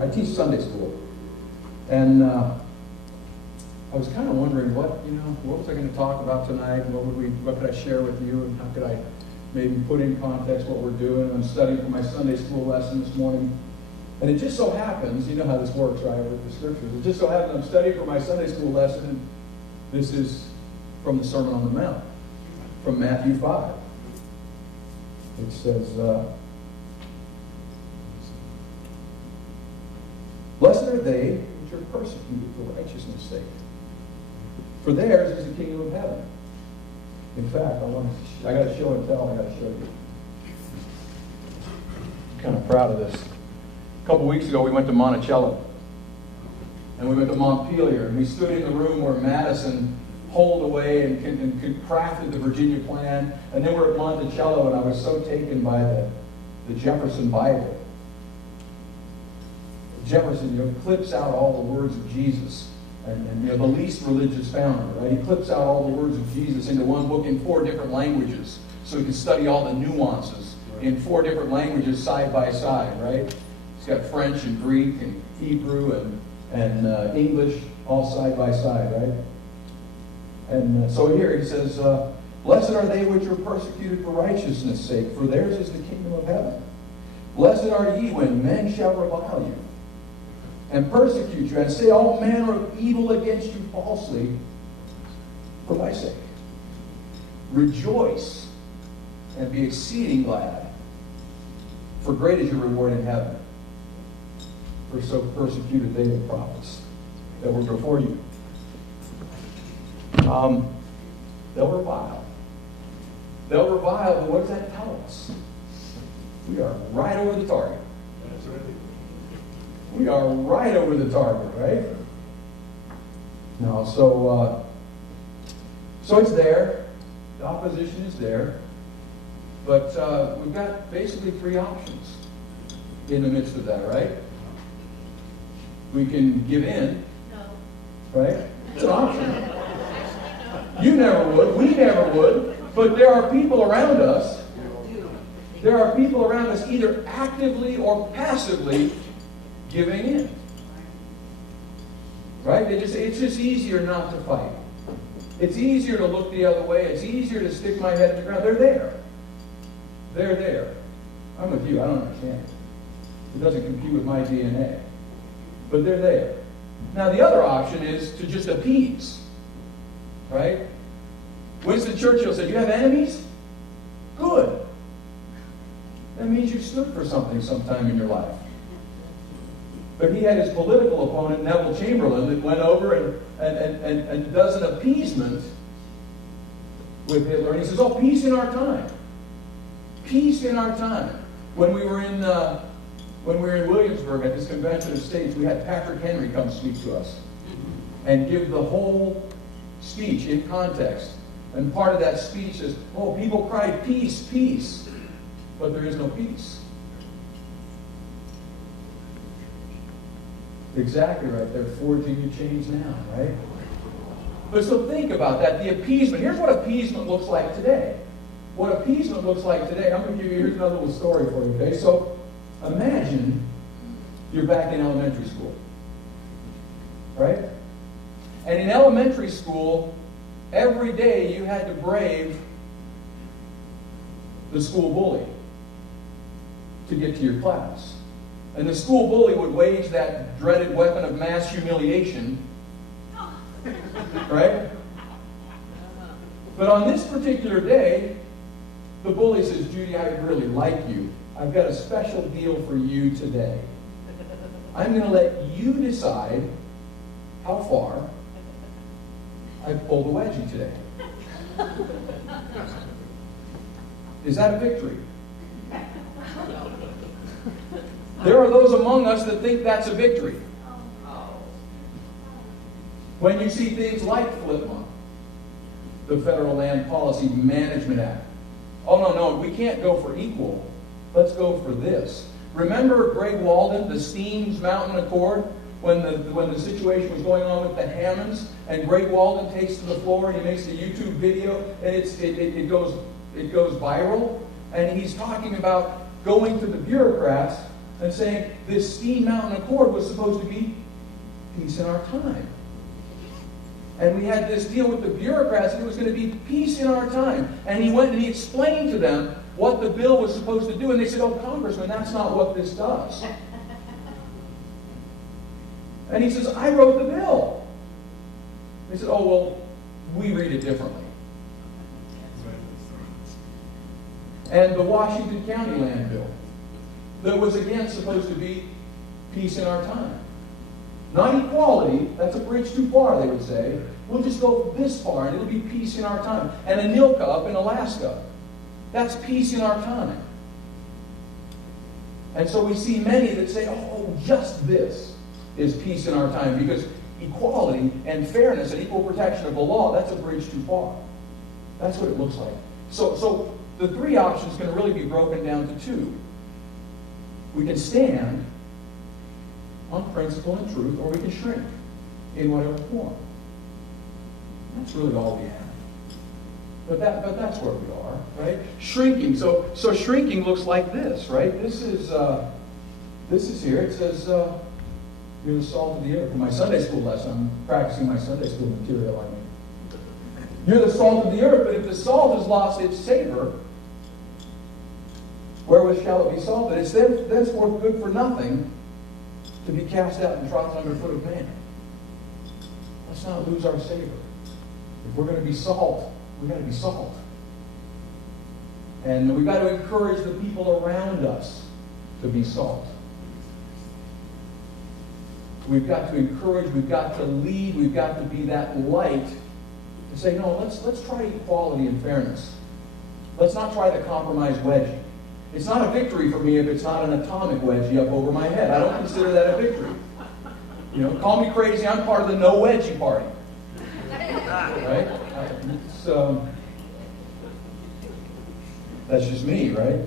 I teach Sunday school, and I was kind of wondering what was I going to talk about tonight, and what could I share with you, and how could I maybe put in context what we're doing. I'm studying for my Sunday school lesson this morning, and it just so happens, you know how this works, right, with the scriptures. It just so happens I'm studying for my Sunday school lesson, and this is from the Sermon on the Mount, from Matthew 5. It says, "Blessed are they which are persecuted for righteousness' sake, for theirs is the kingdom of heaven." In fact, I got to show and tell. I got to show you. I'm kind of proud of this. A couple weeks ago, we went to Monticello, and we went to Montpelier, and we stood in the room where Madison holed away and crafted the Virginia plan, and then we're at Monticello, and I was so taken by the Jefferson Bible. Jefferson, clips out all the words of Jesus, and the least religious founder, right? He clips out all the words of Jesus into one book in 4 different languages, so he can study all the nuances in 4 different languages side by side, right? He's got French and Greek and Hebrew and English all side by side, right? And so here he says, "Blessed are they which are persecuted for righteousness' sake, for theirs is the kingdom of heaven. Blessed are ye when men shall revile you, and persecute you, and say all manner of evil against you falsely for my sake. Rejoice and be exceeding glad, for great is your reward in heaven. For so persecuted they the prophets that were before you." They'll revile. They'll revile, but what does that tell us? We are right over the target. We are right over the target, right? No, so it's there. The opposition is there. But we've got basically 3 options in the midst of that, right? We can give in, right? It's an option. You never would. We never would. But there are people around us. There are people around us either actively or passively giving in. Right? It's just easier not to fight. It's easier to look the other way. It's easier to stick my head in the ground. They're there. They're there. I'm with you. I don't understand it. It doesn't compute with my DNA. But they're there. Now, the other option is to just appease. Right? Winston Churchill said, "You have enemies? Good. That means you stood for something sometime in your life." But he had his political opponent, Neville Chamberlain, that went over and does an appeasement with Hitler. And he says, "Oh, peace in our time. Peace in our time." When we were in Williamsburg at this convention of states, we had Patrick Henry come speak to us and give the whole speech in context. And part of that speech is, "Oh, people cry peace, peace," but there is no peace. Exactly right. They're forging your change now, right? But so think about that. The appeasement. Here's what appeasement looks like today. What appeasement looks like today. I'm going to give you, here's another little story for you, okay? So imagine you're back in elementary school, right? And in elementary school, every day you had to brave the school bully to get to your class. And the school bully would wage that dreaded weapon of mass humiliation, right? But on this particular day, the bully says, "Judy, I really like you. I've got a special deal for you today. I'm going to let you decide how far I pull the wedgie today." Is that a victory? There are those among us that think that's a victory. When you see things like FLIPMA, the Federal Land Policy Management Act. "Oh, no, we can't go for equal. Let's go for this." Remember Greg Walden, the Steams Mountain Accord, when the situation was going on with the Hammonds, and Greg Walden takes to the floor and he makes a YouTube video, and it goes viral, and he's talking about going to the bureaucrats and saying this Steam Mountain Accord was supposed to be peace in our time. And we had this deal with the bureaucrats, and it was going to be peace in our time. And he went and he explained to them what the bill was supposed to do, and they said, "Oh, Congressman, that's not what this does." And he says, "I wrote the bill." They said, "Oh, well, we read it differently." And the Washington County land bill, that was again supposed to be peace in our time. Not equality, that's a bridge too far, they would say. We'll just go this far and it'll be peace in our time. And Anilka up in Alaska, that's peace in our time. And so we see many that say, oh, just this is peace in our time, because equality and fairness and equal protection of the law, that's a bridge too far. That's what it looks like. So the three options can really be broken down to two. We can stand on principle and truth, or we can shrink in whatever form. That's really all we have. But that's where we are, right? Shrinking. So shrinking looks like this, right? This is here. It says, "You're the salt of the earth." For my Sunday school lesson, I'm practicing my Sunday school material. I mean, you're the salt of the earth, but if the salt has lost its savor, wherewith shall it be salted? It's thenceforth good for nothing, to be cast out and trodden under foot of man. Let's not lose our savor. If we're going to be salt, we've got to be salt. And we've got to encourage the people around us to be salt. We've got to encourage, we've got to lead, we've got to be that light to say, no, let's try equality and fairness. Let's not try the compromise wedgie. It's not a victory for me if it's not an atomic wedgie up over my head. I don't consider that a victory. You know, call me crazy, I'm part of the no wedgie party. Right? So that's just me, right?